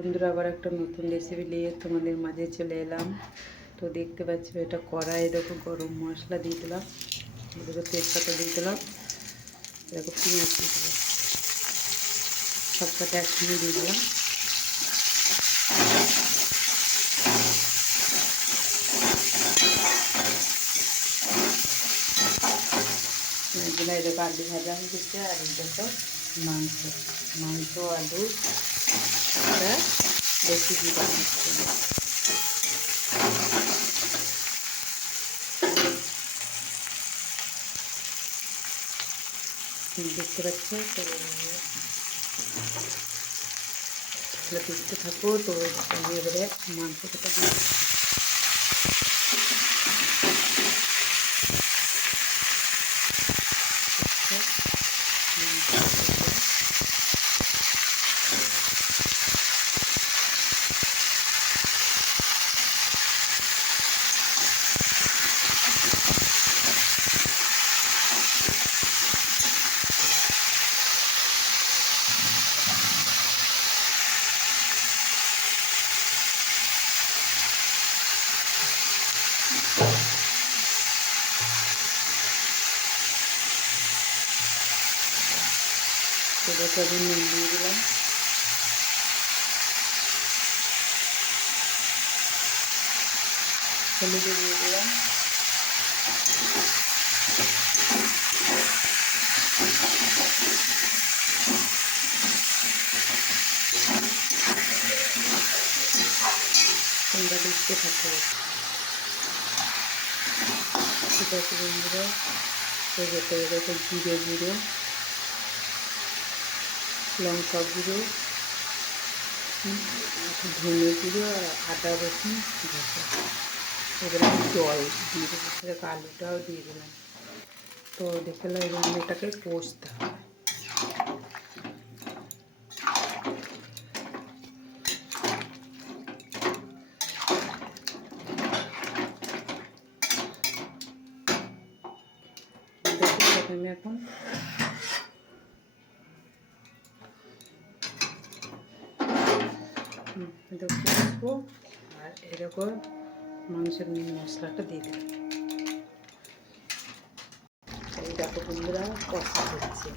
বন্ধুরা, আবার একটা নতুন রেসিপি নিয়ে তোমাদের মাঝে চলে এলাম। তো দেখতে পাচ্ছ এটা কড়াই, দেখো গরম মশলা দিয়ে দিলাম, দেখো তেজপাতা দিয়ে দিলাম, দেখো পেঁয়াজ দিয়ে দিলাম, সবকটা একসঙ্গে দিয়ে দিলাম। এই দেখো আলু ভাজা হয়ে গেছে, আর এই দেখো মাংস আলু একটা রেসিপি বানাচ্ছি। দেখতে পাচ্ছ তো দেখতে থাকো। তো আমি এবারে মাংসটা দিয়ে সেটাকে আমি নুন দিয়ে দিলাম, হলুদ দিয়ে দিলাম, তোমরা দেখতে থাকো। ঠিক আছে বন্ধুরা, তো যেতে দেখো জিরে গুঁড়ো, লঙ্কা গুঁড়ো, ধনে গুঁড়ো আর আদা রসুন ঘষা। এবারে জল দিয়ে দেবো, সেটাকে আলুটাও দিয়ে দিলাম। তো দেখলাম এবার এটাকে কষতে হবে। আমি এখন এটা কষবো, আর এরকম মাংসের মশলাটা দিয়ে দিলাম। এই দেখো বন্ধুরা, কষা হচ্ছে।